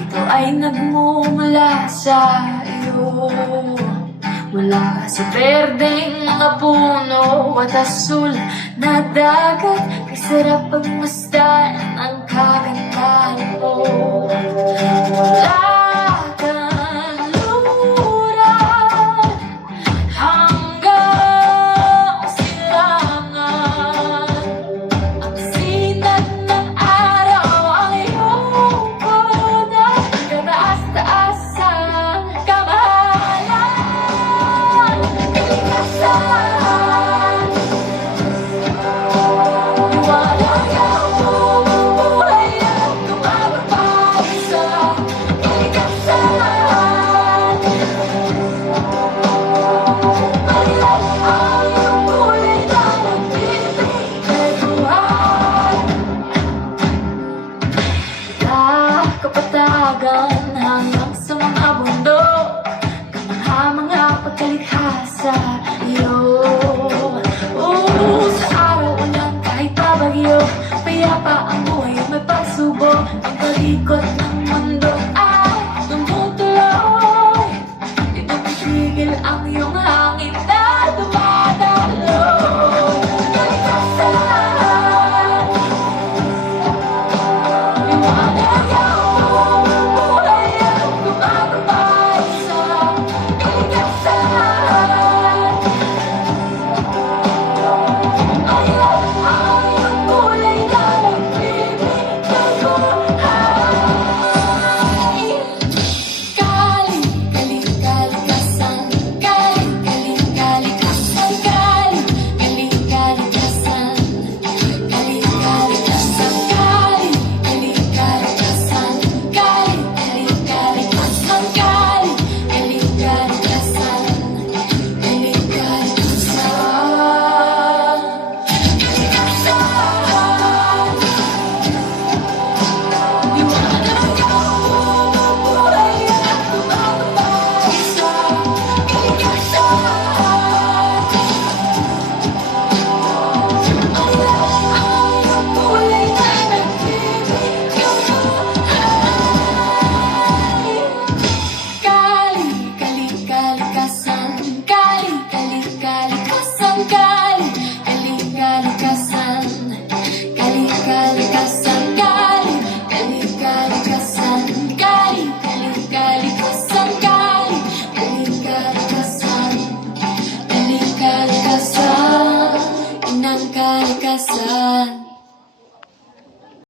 Ito ay nagmumula sa iyo, mula sa berdeng mga puno at asul na dagat. Kasarap pagmasdan ang kagandahan mo. Mula kanluran hanggang silangan, ang sinag ng araw ang iyong konan. Kataas-taasan, kamahalan, kalikasan. Iwalang iyong bumubuhay at tumababay sa kalikasan. Marilap ang iyong kulay na nagbibigay buhay. Kapatagan hanggang sa mga bundok, kamangha-mangha pagkalikha sa iyo. Sa araw ulan kahit babagyo, payapa ang buhay at may pagsubok. Ang palikot ng mundo ay tumutuloy, di tumitigil ang iyong hangin na dumadaloy. Kalikasan, iwanan iyong bumubuhay at tumagabay sa kalikasan. Marilap ang iyong kulay na nagbibigay buhay. Kalikasan, kalikasan, kalikasan, kalikasan, kalikasan, kalikasan, inang kalikasan.